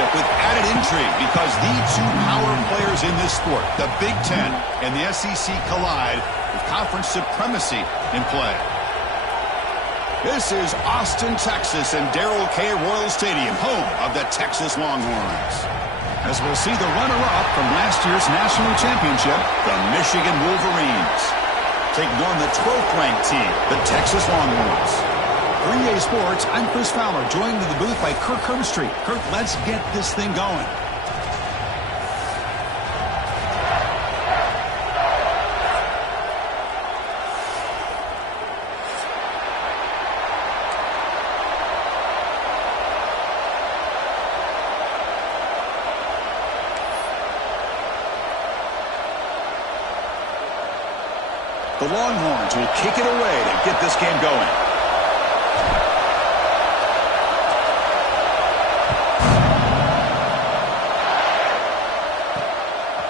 championship with added intrigue because the two power players in this sport, the Big Ten and the SEC, collide with conference supremacy in play. This is Austin, Texas, and Darrell K. Royal Stadium, home of the Texas Longhorns. As we'll see the runner-up from last year's national championship, the Michigan Wolverines, taking on the 12th-ranked team, the Texas Longhorns. 3A Sports, I'm Chris Fowler, joined in the booth by Kirk Herbstreit. Kirk, let's get this thing going. The Longhorns will kick it away to get this game going.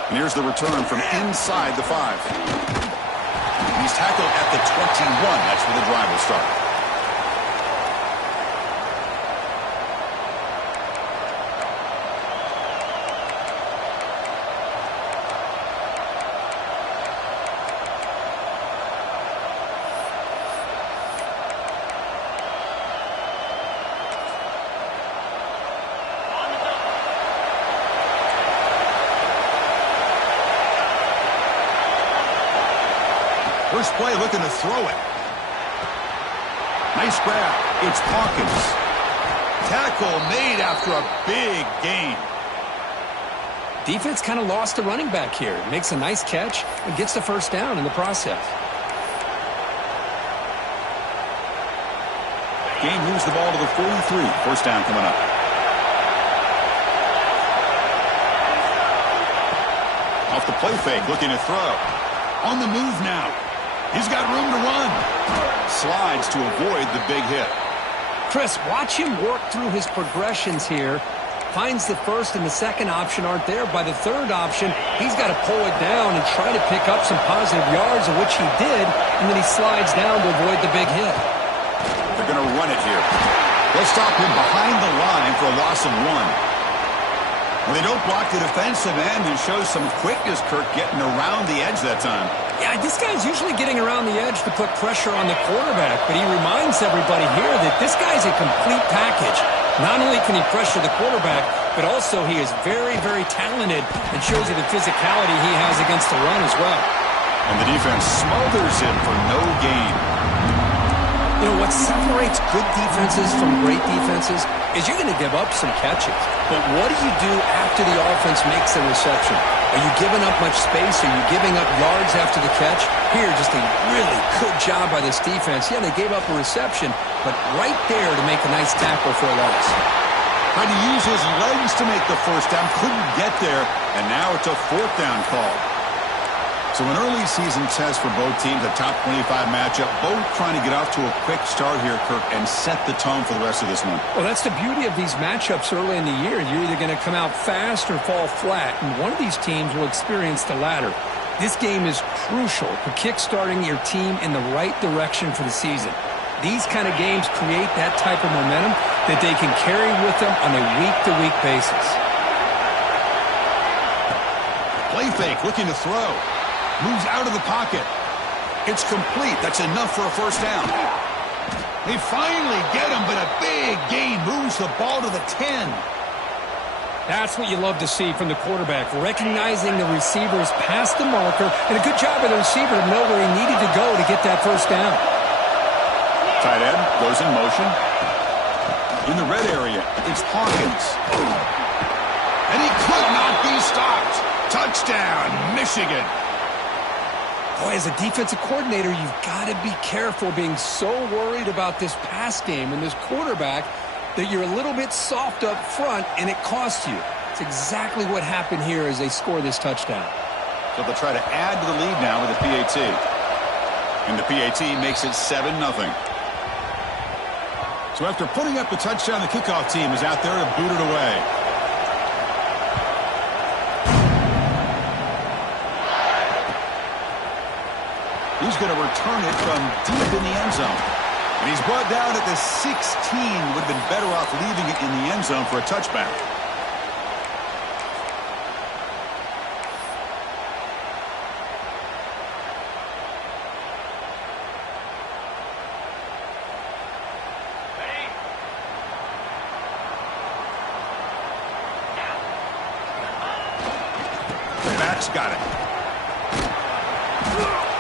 And here's the return from inside the 5. He's tackled at the 21. That's where the drive will start. First play looking to throw it. Nice grab. It's Hawkins. Tackle made after a big gain. Defense kind of lost a running back here. Makes a nice catch and gets the first down in the process. Game moves the ball to the 43. First down coming up. Off the play fake, looking to throw. On the move now. He's got room to run. Slides to avoid the big hit. Chris, watch him work through his progressions here. Finds the first and the second option aren't there. By the third option, he's got to pull it down and try to pick up some positive yards, of which he did, and then he slides down to avoid the big hit. They're going to run it here. They'll stop him behind the line for a loss of 1. Well, they don't block the defensive end and show some quickness, Kirk, getting around the edge that time. Yeah, this guy's usually getting around the edge to put pressure on the quarterback, but he reminds everybody here that this guy's a complete package. Not only can he pressure the quarterback, but also he is very, very talented and shows you the physicality he has against the run as well. And the defense smothers him for no gain. You know, what separates good defenses from great defenses is you're going to give up some catches. But what do you do after the offense makes a reception? Are you giving up much space? Are you giving up yards after the catch? Here, just a really good job by this defense. Yeah, they gave up a reception, but right there to make a nice tackle for a loss. Tried to use his legs to make the first down. Couldn't get there, and now it's a 4th down call. So an early season test for both teams, a top 25 matchup. Both trying to get off to a quick start here, Kirk, and set the tone for the rest of this one. Well, that's the beauty of these matchups early in the year. You're either going to come out fast or fall flat, and one of these teams will experience the latter. This game is crucial for kick-starting your team in the right direction for the season. These kind of games create that type of momentum that they can carry with them on a week-to-week basis. Play fake, looking to throw. Moves out of the pocket. It's complete. That's enough for a first down. They finally get him, but a big gain moves the ball to the 10. That's what you love to see from the quarterback, recognizing the receivers past the marker, and a good job by the receiver to know where he needed to go to get that first down. Tight end goes in motion. In the red area, it's Hawkins. And he could not be stopped. Touchdown, Michigan. Boy, as a defensive coordinator, you've got to be careful being so worried about this pass game and this quarterback that you're a little bit soft up front and it costs you. It's exactly what happened here as they score this touchdown. So they'll try to add to the lead now with the PAT. And the PAT makes it 7-0. So after putting up the touchdown, the kickoff team is out there to boot it away. He's going to return it from deep in the end zone. And he's brought down at the 16. Would have been better off leaving it in the end zone for a touchback. Back's got it.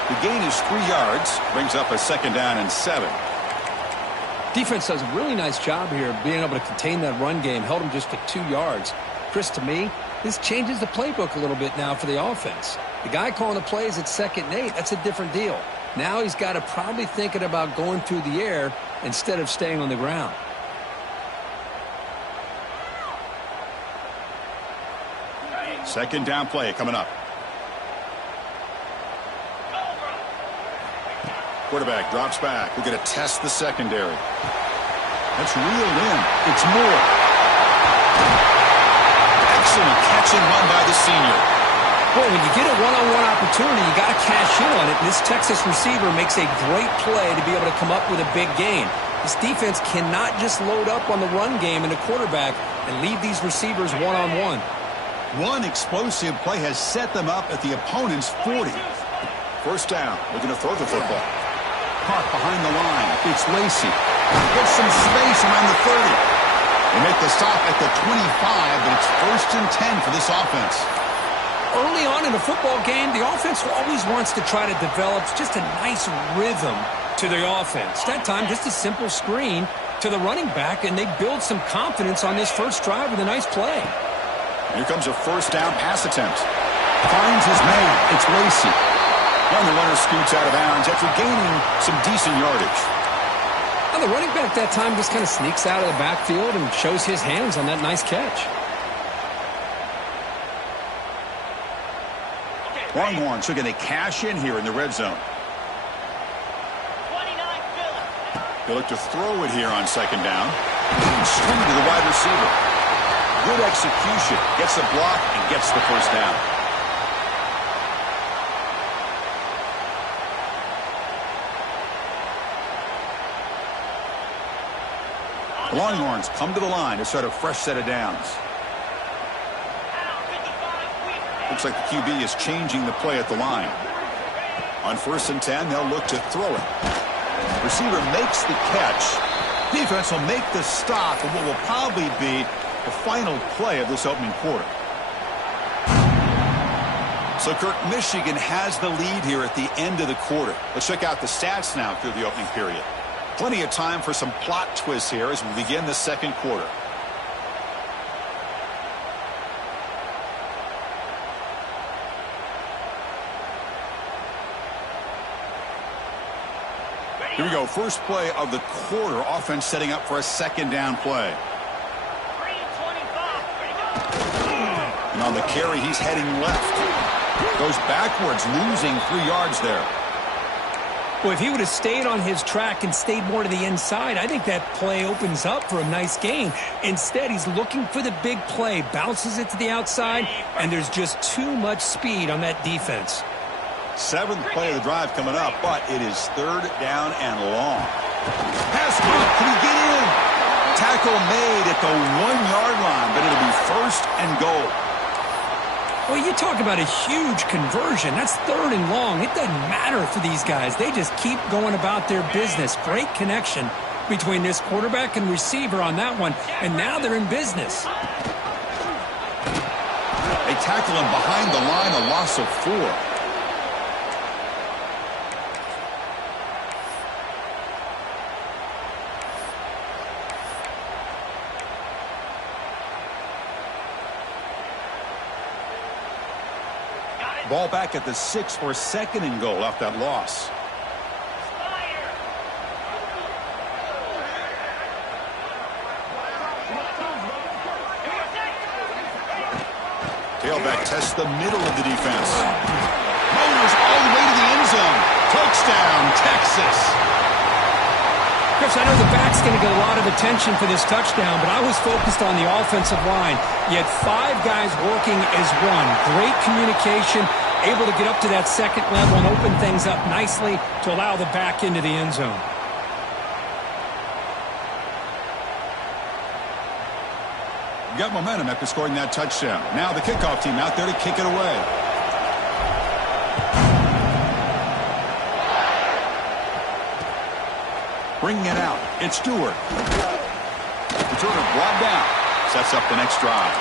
The gain is 3 yards. Brings up a 2nd down and 7. Defense does a really nice job here of being able to contain that run game. Held him just to 2 yards. Chris, to me, this changes the playbook a little bit now for the offense. The guy calling the plays at 2nd and 8, that's a different deal. Now he's got to probably thinking about going through the air instead of staying on the ground. Second down play coming up. Quarterback drops back. We're going to test the secondary. That's reeled in. It's Moore. Excellent catch and run by the senior. Boy, when you get a one-on-one opportunity, you got to cash in on it. And this Texas receiver makes a great play to be able to come up with a big gain. This defense cannot just load up on the run game and the quarterback and leave these receivers one-on-one. One explosive play has set them up at the opponent's 40. First down. We're going to throw the football. Caught behind the line. It's Lacy. Gets some space around the 30. They make the stop at the 25, but it's 1st and 10 for this offense. Early on in a football game, the offense always wants to try to develop just a nice rhythm to the offense. That time, just a simple screen to the running back, and they build some confidence on this first drive with a nice play. Here comes a first down pass attempt. Finds his man. It's Lacy. And the runner scoots out of bounds after gaining some decent yardage. Well, the running back that time just kind of sneaks out of the backfield and shows his hands on that nice catch. Longhorns are going to cash in here in the red zone. They look to throw it here on 2nd down. Straight to the wide receiver. Good execution. Gets the block and gets the first down. The Longhorns come to the line to start a fresh set of downs. Looks like the QB is changing the play at the line. On 1st and 10, they'll look to throw it. Receiver makes the catch. Defense will make the stop of what will probably be the final play of this opening quarter. So, Kirk, Michigan has the lead here at the end of the quarter. Let's check out the stats now through the opening period. Plenty of time for some plot twists here as we begin the 2nd quarter. Here we go. First play of the quarter. Offense setting up for a 2nd down play. And on the carry, he's heading left. Goes backwards, losing 3 yards there. Well, if he would have stayed on his track and stayed more to the inside, I think that play opens up for a nice gain. Instead, he's looking for the big play, bounces it to the outside, and there's just too much speed on that defense. 7th play of the drive coming up, but it is 3rd down and long. Pass caught. Can he get in? Tackle made at the 1-yard line, but it'll be 1st and goal. Well, you talk about a huge conversion. That's 3rd and long. It doesn't matter for these guys. They just keep going about their business. Great connection between this quarterback and receiver on that one, and now they're in business. They tackle him behind the line, a loss of 4. Ball back at the 6 for 2nd and goal off that loss. Tailback tests the middle of the defense. Motors all the way to the end zone. Touchdown, Texas. Chris, I know the back's going to get a lot of attention for this touchdown, but I was focused on the offensive line. You had 5 guys working as one. Great communication, able to get up to that 2nd level and open things up nicely to allow the back into the end zone. Got momentum after scoring that touchdown. Now the kickoff team out there to kick it away. Bringing it out. It's Stewart. Returner brought down. Sets up the next drive.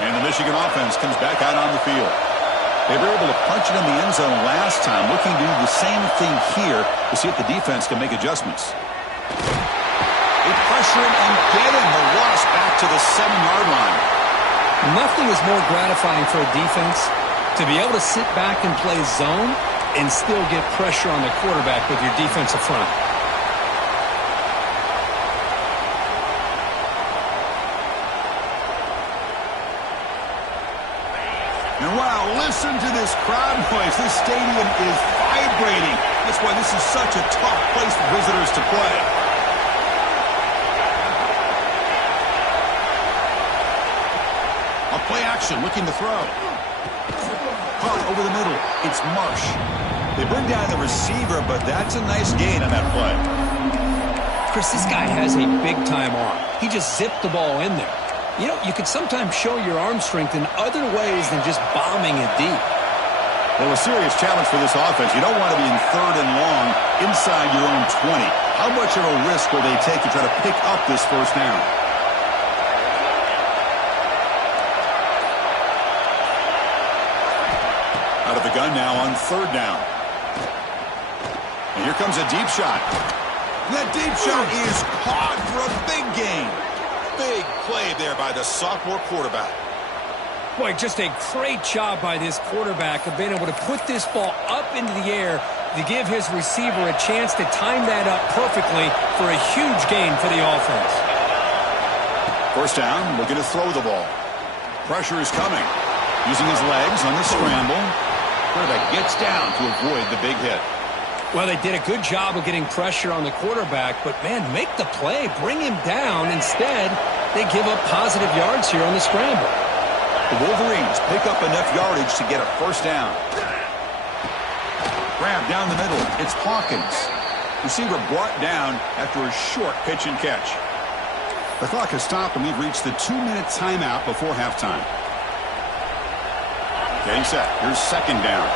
And the Michigan offense comes back out on the field. They were able to punch it in the end zone last time, looking to do the same thing here to see if the defense can make adjustments. They pressure him and get him. The loss back to the 7-yard line. Nothing is more gratifying for a defense to be able to sit back and play zone and still get pressure on the quarterback with your defensive front. And wow, listen to this crowd noise. This stadium is vibrating. That's why this is such a tough place for visitors to play. A play action, looking to throw. Caught over the middle. It's Marsh. They bring down the receiver, but that's a nice gain on that play. Chris, this guy has a big-time arm. He just zipped the ball in there. You know, you can sometimes show your arm strength in other ways than just bombing it deep. Well, a serious challenge for this offense. You don't want to be in 3rd and long inside your own 20. How much of a risk will they take to try to pick up this first down? Out of the gun now on 3rd down. And here comes a deep shot. That deep shot is caught for a big gain. Big play there by the sophomore quarterback. Boy, just a great job by this quarterback of being able to put this ball up into the air to give his receiver a chance to time that up perfectly for a huge gain for the offense. First down, looking to throw the ball. Pressure is coming. Using his legs on the scramble. Quarterback gets down to avoid the big hit. Well, they did a good job of getting pressure on the quarterback, but, man, make the play. Bring him down. Instead, they give up positive yards here on the scramble. The Wolverines pick up enough yardage to get a first down. Grab down the middle. It's Hawkins. Receiver brought down after a short pitch and catch. The clock has stopped, and we've reached the 2-minute timeout before halftime. Getting set. Here's 2nd down.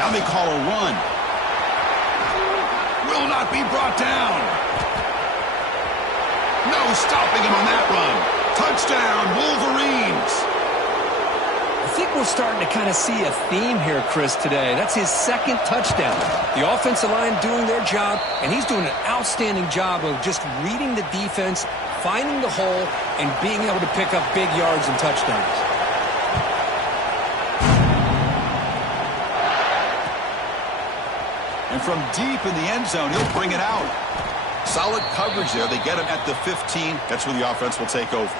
Now they call a run. Will not be brought down. No stopping him on that run. Touchdown, Wolverines. I think we're starting to kind of see a theme here, Chris, today. That's his 2nd touchdown. The offensive line doing their job, and he's doing an outstanding job of just reading the defense, finding the hole, and being able to pick up big yards and touchdowns. And from deep in the end zone, he'll bring it out. Solid coverage there. They get him at the 15. That's where the offense will take over.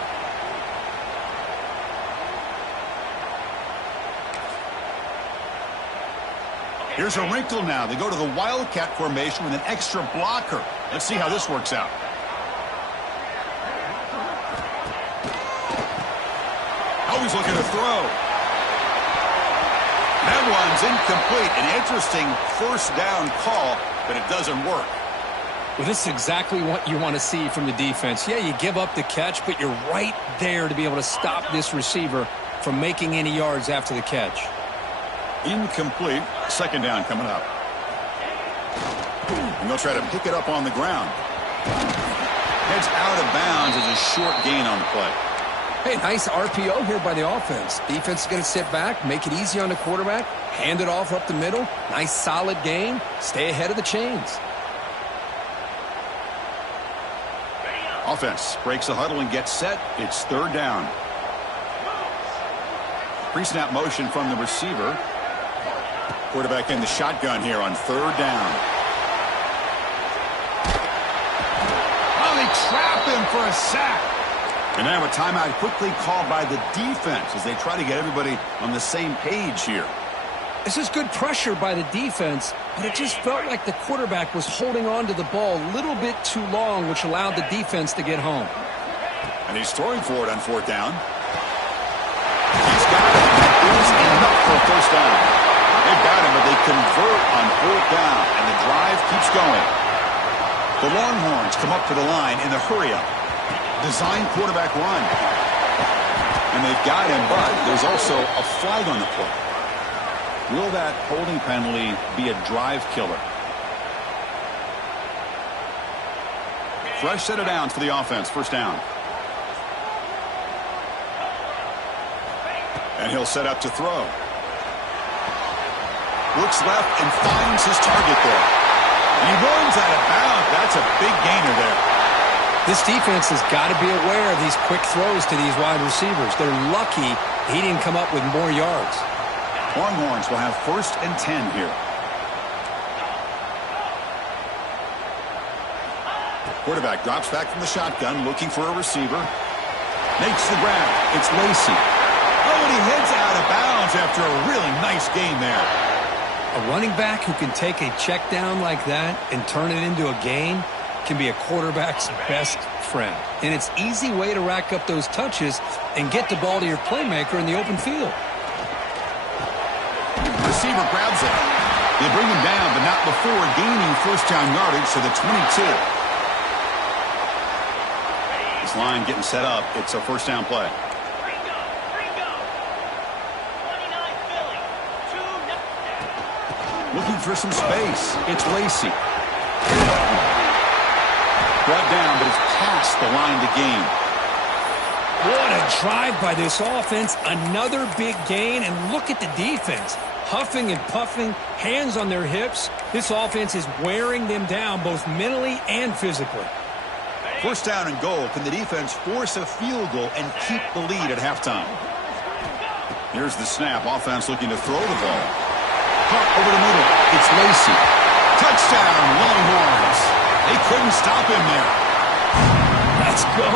Here's a wrinkle now. They go to the Wildcat formation with an extra blocker. Let's see how this works out. Always looking to throw. That one's incomplete. An interesting first down call, but it doesn't work. Well, this is exactly what you want to see from the defense. Yeah, you give up the catch, but you're right there to be able to stop this receiver from making any yards after the catch. Incomplete. 2nd down coming up. And they'll try to pick it up on the ground. Heads out of bounds as a short gain on the play. Hey, nice RPO here by the offense. Defense is going to sit back, make it easy on the quarterback, hand it off up the middle. Nice solid gain. Stay ahead of the chains. Offense breaks the huddle and gets set. It's 3rd down. Pre-snap motion from the receiver. Quarterback in the shotgun here on 3rd down. Oh, they trap him for a sack. And now a timeout quickly called by the defense as they try to get everybody on the same page here. This is good pressure by the defense, but it just felt like the quarterback was holding on to the ball a little bit too long, which allowed the defense to get home. And he's throwing for it on 4th down. He's got it. That is enough for a first down. They've got him, but they convert on 4th down, and the drive keeps going. The Longhorns come up to the line in the hurry-up. Design quarterback run. And they've got him, but there's also a flag on the play. Will that holding penalty be a drive killer? Fresh set of downs for the offense. First down. And he'll set up to throw. Looks left and finds his target there. And he runs out of bounds. That's a big gainer there. This defense has got to be aware of these quick throws to these wide receivers. They're lucky he didn't come up with more yards. Longhorns will have 1st and 10 here. Quarterback drops back from the shotgun, looking for a receiver. Makes the grab. It's Lacy. Oh, and he heads out of bounds after a really nice gain there. A running back who can take a check down like that and turn it into a gain can be a quarterback's best friend. And it's an easy way to rack up those touches and get the ball to your playmaker in the open field. Receiver grabs it. They bring him down, but not before gaining first down yardage to the 22. This line getting set up. It's a first down play. Looking for some space. It's Lacy. Brought down, but it's past the line to gain. What a drive by this offense. Another big gain, and look at the defense. Huffing and puffing, hands on their hips. This offense is wearing them down both mentally and physically. First down and goal. Can the defense force a field goal and keep the lead at halftime? Here's the snap. Offense looking to throw the ball. Caught over the middle. It's Lacy. Touchdown, Longhorns. They couldn't stop him there. Let's go.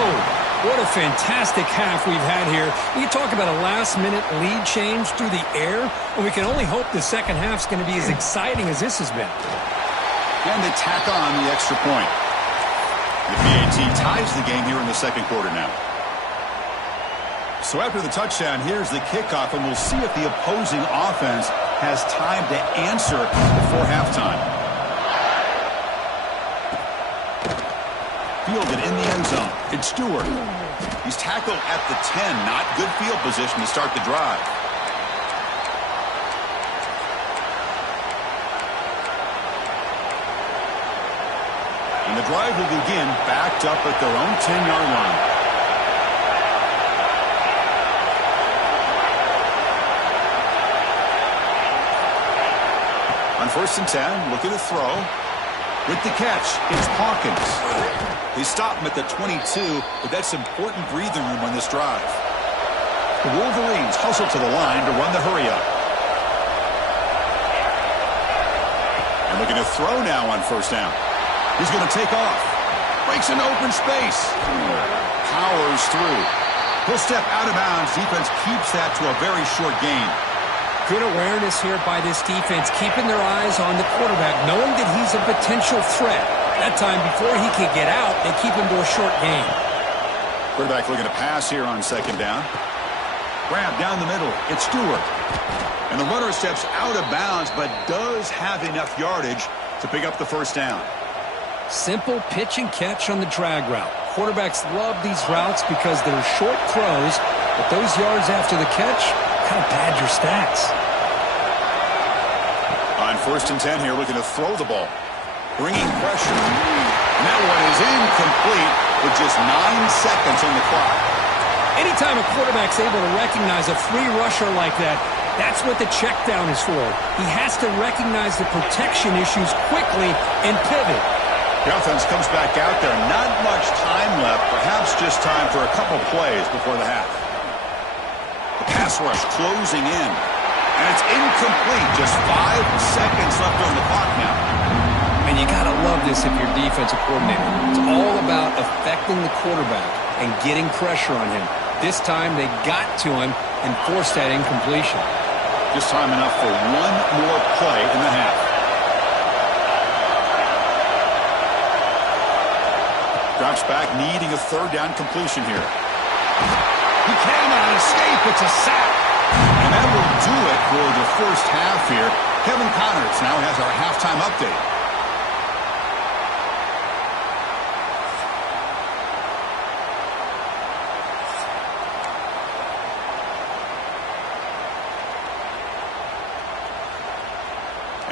What a fantastic half we've had here. You talk about a last-minute lead change through the air, and we can only hope the second half's going to be as exciting as this has been. And they tack on the extra point. The PAT ties the game here in the second quarter now. So after the touchdown, here's the kickoff, and we'll see if the opposing offense has time to answer before halftime. Fielded in the end zone. It's Stewart. He's tackled at the 10. Not good field position to start the drive. And the drive will begin backed up at their own 10-yard line. On 1st and 10, looking to throw. With the catch, it's Hawkins. They stop him at the 22, but that's important breathing room on this drive. The Wolverines hustle to the line to run the hurry-up. And looking to throw now on 1st down. He's going to take off. Breaks an open space. Powers through. He'll step out of bounds. Defense keeps that to a very short gain. Good awareness here by this defense, keeping their eyes on the quarterback, knowing that he's a potential threat. That time, before he can get out, they keep him to a short gain. Quarterback looking to pass here on 2nd down. Grab down the middle. It's Stewart. And the runner steps out of bounds, but does have enough yardage to pick up the 1st down. Simple pitch and catch on the drag route. Quarterbacks love these routes because they're short throws, but those yards after the catch kind of pad your stats. On 1st and 10 here, looking to throw the ball. Bringing pressure. And that one is incomplete with just 9 seconds on the clock. Anytime a quarterback's able to recognize a free rusher like that, that's what the check down is for. He has to recognize the protection issues quickly and pivot. The offense comes back out there. Not much time left. Perhaps just time for a couple plays before the half. The pass rush closing in. And it's incomplete. Just 5 seconds left on the clock now. And you got to love this if you're defensive coordinator. It's all about affecting the quarterback and getting pressure on him. This time they got to him and forced that incompletion. Just time enough for one more play in the half. Drops back, needing a 3rd down completion here. He cannot escape. It's a sack. And that will do it for the first half here. Kevin Connors now has our halftime update.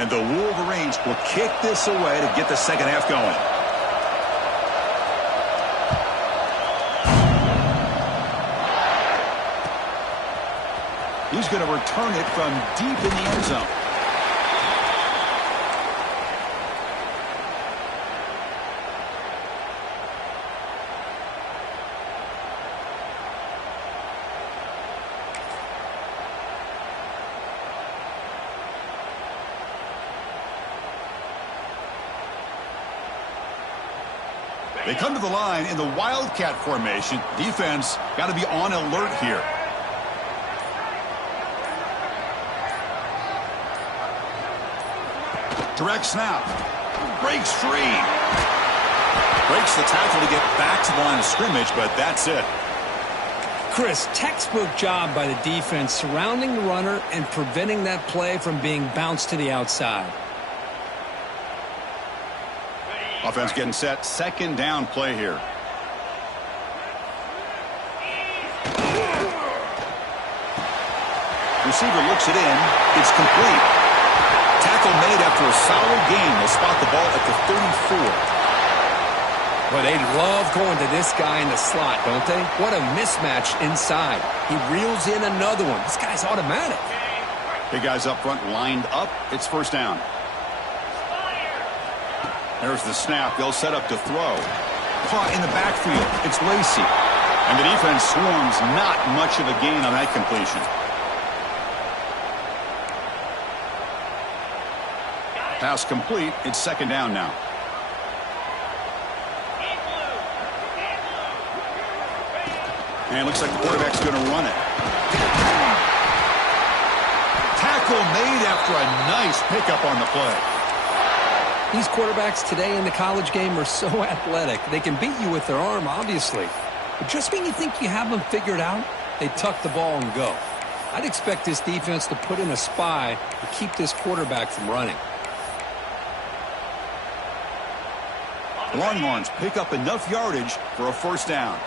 And the Wolverines will kick this away to get the second half going. going to return it from deep in the end zone. They come to the line in the Wildcat formation. Defense got to be on alert here. Direct snap. Breaks free. Breaks the tackle to get back to the line of scrimmage, but that's it. Chris, textbook job by the defense surrounding the runner and preventing that play from being bounced to the outside. Offense getting set. Second down play here. Receiver looks it in. It's complete. Tackle made after a solid gain. They'll spot the ball at the 34. Well, they love going to this guy in the slot, don't they? What a mismatch inside. He reels in another one. This guy's automatic. Big guys up front lined up. It's first down. There's the snap. They'll set up to throw. Caught in the backfield. It's Lacy. And the defense swarms. Not much of a gain on that completion. Pass complete. It's second down now. And it looks like the quarterback's going to run it. Tackle made after a nice pickup on the play. These quarterbacks today in the college game are so athletic. They can beat you with their arm, obviously. But just when you think you have them figured out, they tuck the ball and go. I'd expect this defense to put in a spy to keep this quarterback from running. The Longhorns pick up enough yardage for a first down.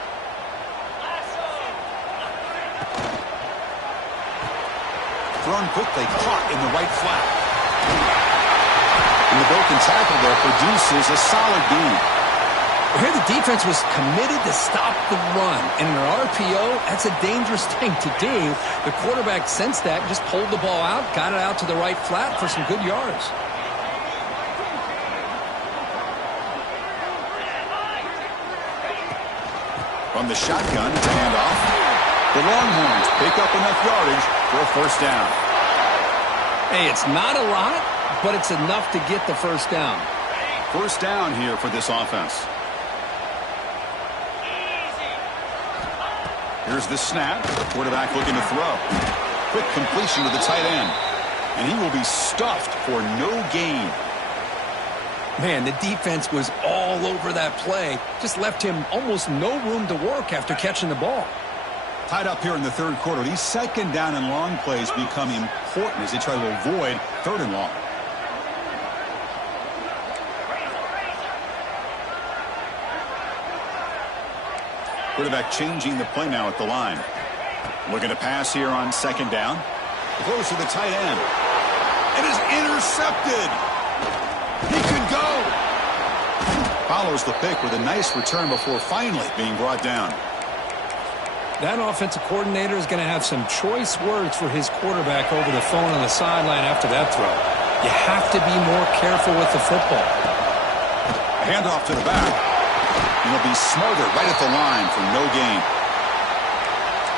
Thrown quickly, caught in the right flat. And the broken tackle there produces a solid gain. Here the defense was committed to stop the run. And in an RPO, that's a dangerous thing to do. The quarterback sensed that, just pulled the ball out, got it out to the right flat for some good yards. From the shotgun, it's a handoff. The Longhorns pick up enough yardage for a first down. Hey, it's not a lot, but it's enough to get the first down. First down here for this offense. Here's the snap. Quarterback looking to throw. Quick completion to the tight end. And he will be stuffed for no gain. Man, the defense was all over that play. Just left him almost no room to work after catching the ball. Tied up here in the third quarter. These second down and long plays become important as they try to avoid third and long. Quarterback changing the play now at the line. Looking to pass here on second down. Throws to the tight end. It is intercepted. He could go. Follows the pick with a nice return before finally being brought down. That offensive coordinator is going to have some choice words for his quarterback over the phone on the sideline after that throw. You have to be more careful with the football. A handoff to the back. And he'll be smarter right at the line for no gain.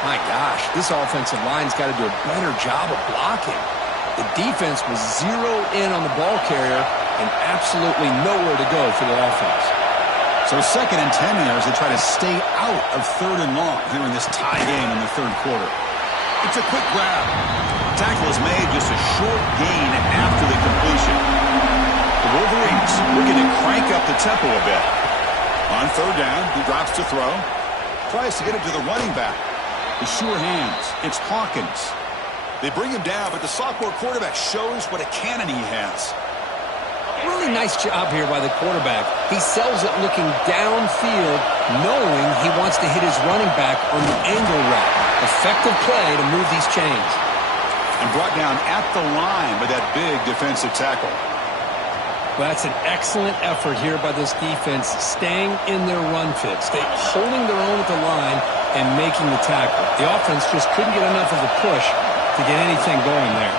My gosh, this offensive line's got to do a better job of blocking. The defense was zeroed in on the ball carrier and absolutely nowhere to go for the offense. So second and 10 here as they try to stay out of third and long here in this tie game in the third quarter. It's a quick grab. Tackle is made, just a short gain after the completion. The Wolverines looking to crank up the tempo a bit. On third down, he drops to throw. Tries to get it to the running back. The sure hands. It's Hawkins. They bring him down, but the sophomore quarterback shows what a cannon he has. Really nice job here by the quarterback. He sells it looking downfield, knowing he wants to hit his running back on the angle route. Effective play to move these chains. And brought down at the line by that big defensive tackle. Well, that's an excellent effort here by this defense, staying in their run fits. They holding their own at the line and making the tackle. The offense just couldn't get enough of a push to get anything going there.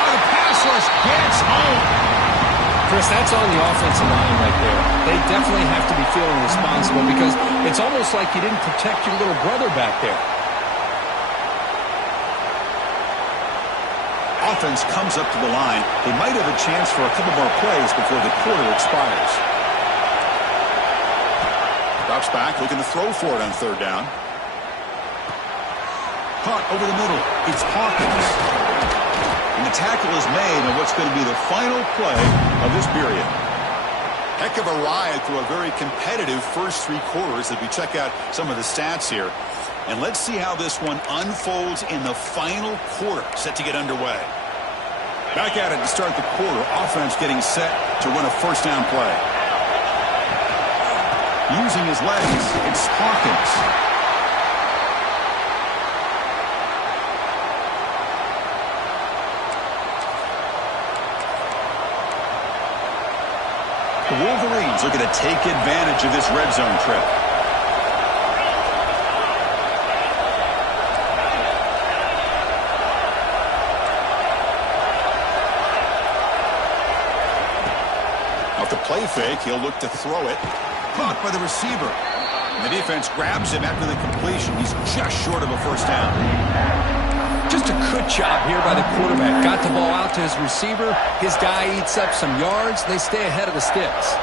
Oh, the pass rush gets home. Chris, that's on the offensive line right there. They definitely have to be feeling responsible because it's almost like you didn't protect your little brother back there. Offense comes up to the line. They might have a chance for a couple more plays before the quarter expires. Drops back, looking to throw for it on third down. Caught over the middle. It's Hawkins. And the tackle is made on what's going to be the final play of this period. Heck of a ride through a very competitive first three quarters as we check out some of the stats here. And let's see how this one unfolds in the final quarter, set to get underway. Back at it to start the quarter. Offense getting set to run a first down play. Using his legs, it's Hawkins. The Wolverines looking to take advantage of this red zone trip. Off the play fake, he'll look to throw it. Caught by the receiver. And the defense grabs him after the completion. He's just short of a first down. Just a good job here by the quarterback. Got the ball out to his receiver. His guy eats up some yards. They stay ahead of the sticks.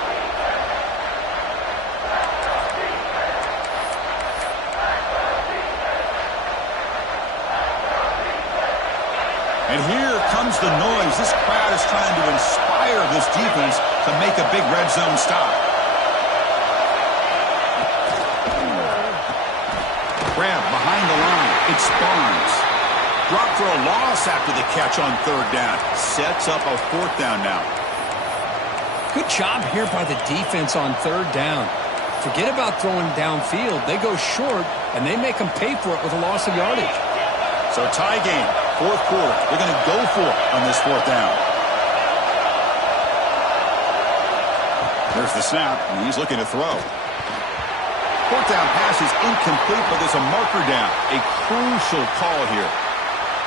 And here comes the noise. This crowd is trying to inspire this defense to make a big red zone stop. Grab behind the line. It's Barnes. Drop for a loss after the catch on third down. Sets up a fourth down now. Good job here by the defense on third down. Forget about throwing downfield. They go short, and they make them pay for it with a loss of yardage. So tie game, fourth quarter. They're going to go for it on this fourth down. There's the snap, and he's looking to throw. Fourth down pass is incomplete, but there's a marker down. A crucial call here.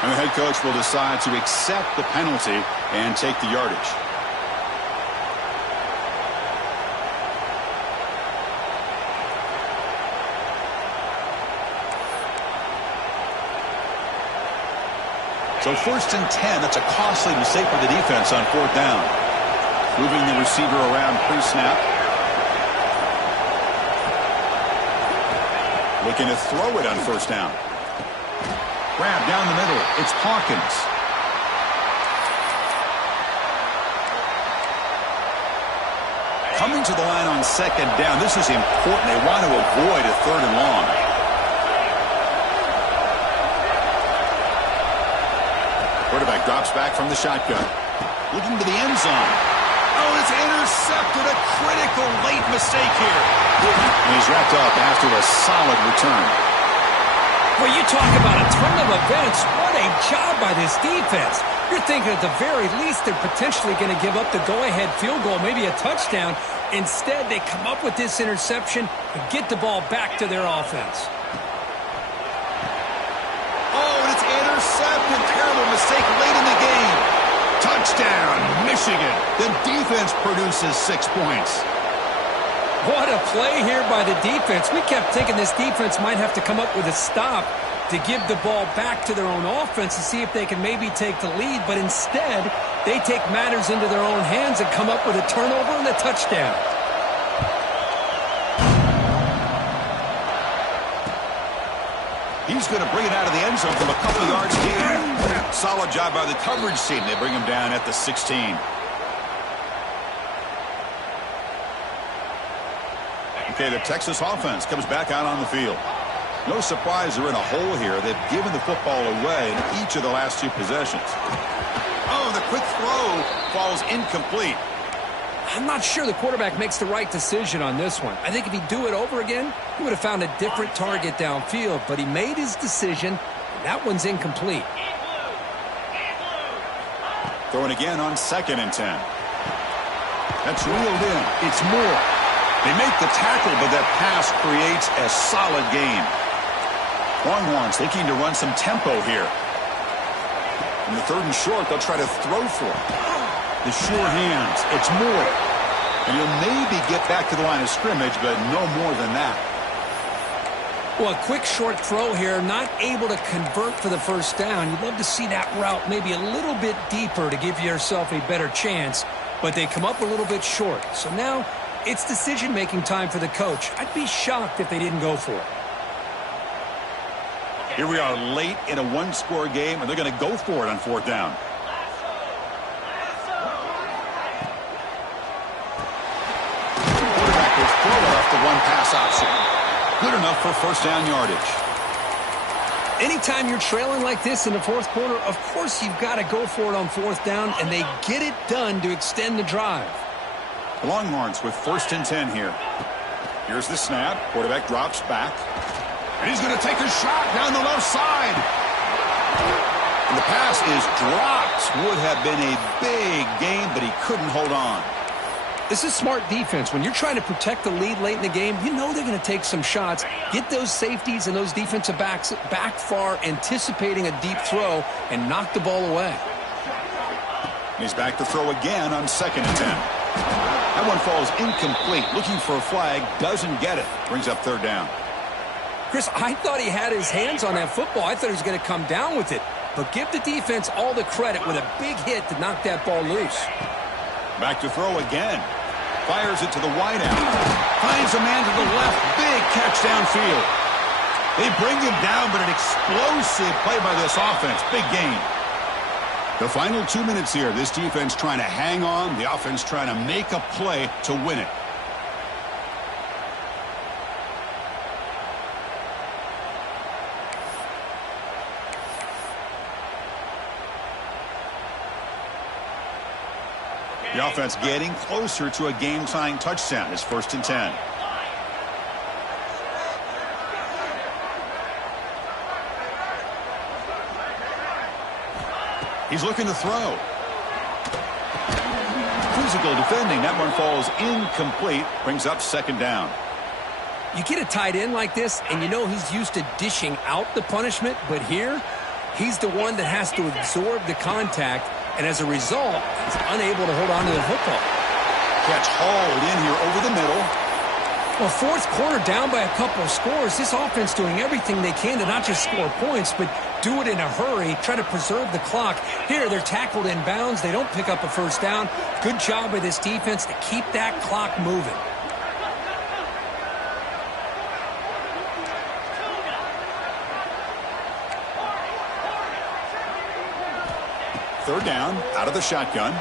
And the head coach will decide to accept the penalty and take the yardage. So first and 10, that's a costly mistake for the defense on fourth down. Moving the receiver around pre-snap. Looking to throw it on first down. Grab down the middle. It's Hawkins. Coming to the line on second down. This is important. They want to avoid a third and long. Quarterback drops back from the shotgun. Looking to the end zone. Oh, it's intercepted. A critical late mistake here. And he's wrapped up after a solid return. Well, you talk about a turn of events. What a job by this defense. You're thinking at the very least they're potentially going to give up the go-ahead field goal, maybe a touchdown. Instead, they come up with this interception and get the ball back to their offense. Oh, and it's intercepted. Terrible mistake late in the game. Touchdown, Michigan. The defense produces 6 points. What a play here by the defense. We kept thinking this defense might have to come up with a stop to give the ball back to their own offense to see if they can maybe take the lead. But instead, they take matters into their own hands and come up with a turnover and a touchdown. He's going to bring it out of the end zone from a couple yards deep. Solid job by the coverage team. They bring him down at the 16. Okay, the Texas offense comes back out on the field. No surprise they're in a hole here. They've given the football away in each of the last 2 possessions. Oh, the quick throw falls incomplete. I'm not sure the quarterback makes the right decision on this one. I think if he'd do it over again, he would have found a different target downfield. But he made his decision, and that one's incomplete. Throwing again on 2nd and 10. That's reeled in. It's Moore. They make the tackle, but that pass creates a solid gain. Longhorns looking to run some tempo here. In the 3rd and short, they'll try to throw for it. The sure hands. It's Moore. And he'll maybe get back to the line of scrimmage, but no more than that. Well, a quick short throw here, not able to convert for the first down. You'd love to see that route maybe a little bit deeper to give yourself a better chance, but they come up a little bit short. So now it's decision-making time for the coach. I'd be shocked if they didn't go for it. Here we are late in a one-score game, and they're going to go for it on 4th down. Quarterback will throw it off the one-pass option. Good enough for first down yardage. Anytime you're trailing like this in the 4th quarter, of course you've got to go for it on 4th down, and they get it done to extend the drive. The Longhorns with 1st and 10 here. Here's the snap. Quarterback drops back. And he's going to take a shot down the left side. And the pass is dropped. Would have been a big game, but he couldn't hold on. This is smart defense. When you're trying to protect the lead late in the game, you know they're going to take some shots, get those safeties and those defensive backs back far, anticipating a deep throw, and knock the ball away. He's back to throw again on 2nd and 10. That one falls incomplete. Looking for a flag, doesn't get it. Brings up 3rd down. Chris, I thought he had his hands on that football. I thought he was going to come down with it. But give the defense all the credit with a big hit to knock that ball loose. Back to throw again. Fires it to the wideout. Finds a man to the left. Big catch downfield. They bring him down, but an explosive play by this offense. Big gain. The final 2 minutes here. This defense trying to hang on. The offense trying to make a play to win it. The offense getting closer to a game-tying touchdown. It's 1st and 10. He's looking to throw. Physical defending. That one falls incomplete. Brings up 2nd down. You get a tight end like this, and you know he's used to dishing out the punishment, but here, he's the one that has to absorb the contact, and as a result, he's unable to hold on to the football. Catch hauled in here over the middle. Well, 4th quarter down by a couple of scores. This offense doing everything they can to not just score points, but do it in a hurry, try to preserve the clock. Here, they're tackled in bounds. They don't pick up a first down. Good job by this defense to keep that clock moving. Third down, out of the shotgun. Wide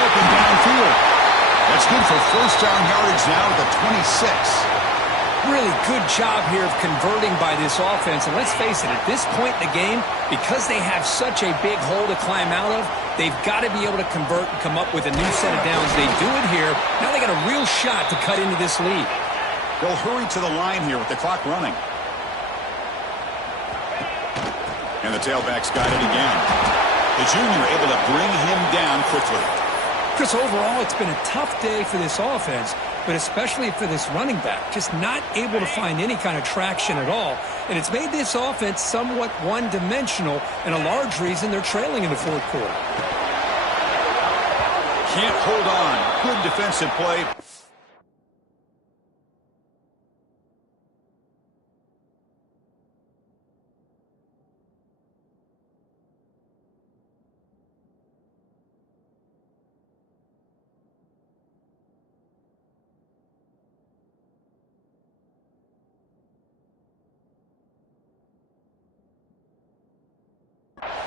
open downfield. That's good for first down yardage now at the 26. Really good job here of converting by this offense. And let's face it, at this point in the game, because they have such a big hole to climb out of, they've got to be able to convert and come up with a new set of downs. They do it here. Now they got a real shot to cut into this lead. They'll hurry to the line here with the clock running. And the tailback's got it again. The junior able to bring him down quickly. Chris, overall, it's been a tough day for this offense, but especially for this running back. Just not able to find any kind of traction at all. And it's made this offense somewhat one-dimensional, and a large reason they're trailing in the 4th quarter. Can't hold on. Good defensive play.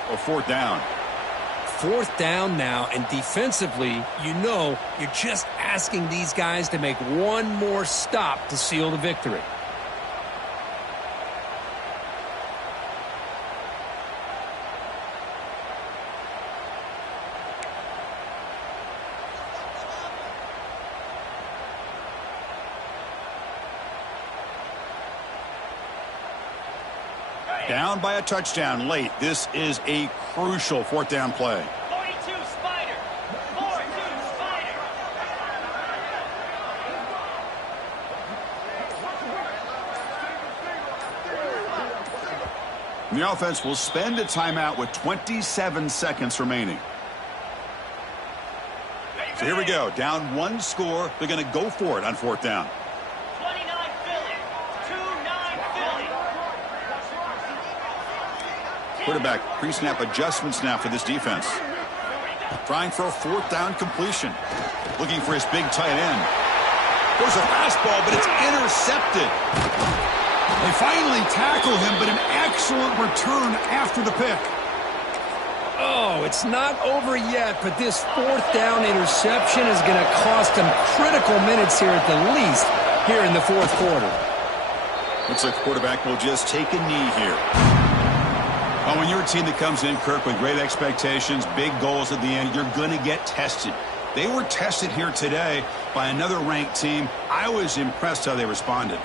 A 4th down. 4th down now, and defensively, you know, you're just asking these guys to make one more stop to seal the victory. Down by a touchdown late. This is a crucial 4th down play. 42 Spider. 42 Spider. And the offense will spend a timeout with 27 seconds remaining. So here we go. Down one score. They're going to go for it on fourth down. 29 Philly. 2-9 Philly. Quarterback pre-snap adjustments now for this defense. Trying for a fourth down completion. Looking for his big tight end. Goes a fastball, but it's intercepted. They finally tackle him, but an excellent return after the pick. Oh, it's not over yet, but this fourth down interception is going to cost them critical minutes here at the least here in the fourth quarter. Looks like the quarterback will just take a knee here. Well, when you're a team that comes in, Kirk, with great expectations, big goals at the end, you're going to get tested. They were tested here today by another ranked team. I was impressed how they responded.